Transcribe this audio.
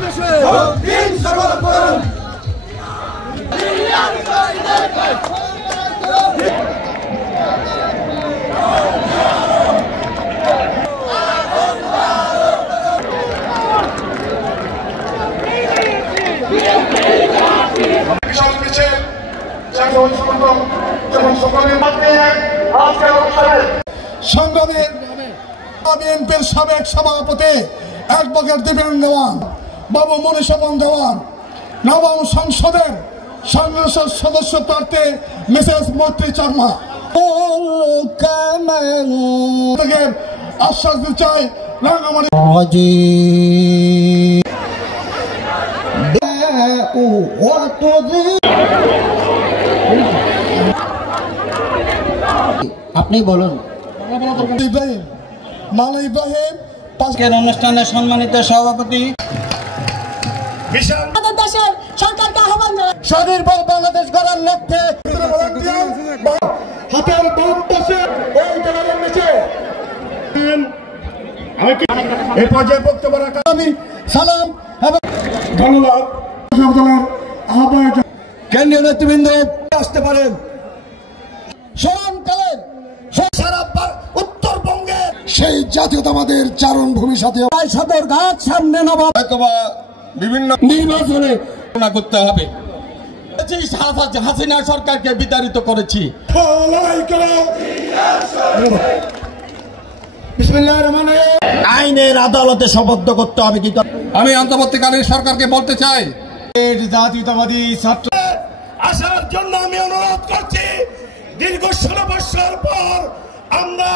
বাংলাদেশে দিন সকল করুন। সংগ্রামের বিএনপির সাবেক সভাপতি অ্যাডভোকেট দীপেন দেওয়ান, বাবু মনীষপন দেওয়ান, নবম সংসদের সংসদ সদস্য প্রার্থী মিসেস মৈত্রী চাকমা থেকে আশ্বাস দিতে চাই রাঙ্গামাটি আপনি বলুন। মালা ইব্রাহিম আজকের অনুষ্ঠানের সম্মানিত সভাপতি দেশের সরকারকে আহ্বান জানাই স্বনির্ভর বাংলাদেশ গড়ার লক্ষ্যে হাতের বাম পাশে এই জেলার নিচে এই পর্যায়ে বক্তব্য রাখা আমি সালাম এবং ধন্যবাদ দলের আহ্বায়ক কেন্দ্রীয় নেতৃবৃন্দ আসতে পারেন। স্মরণকালের সারা উত্তরবঙ্গের সেই জাতীয়তাবাদের চারণ ভূমি সাথে সদর ঘাট সামনে নবাব হয়তোবা বিভিন্ন নির্বাচনে করতে হবে। হাসিনা সরকারকে বিতাড়িত করেছি। আইনের আদালতে শপথ করতে হবে। কিন্তু আমি অন্তর্বর্তীকালীন সরকারকে বলতে চাই, জাতীয়তাবাদী ছাত্র আসার জন্য আমি অনুরোধ করছি। দীর্ঘ 16 বছর পর আমরা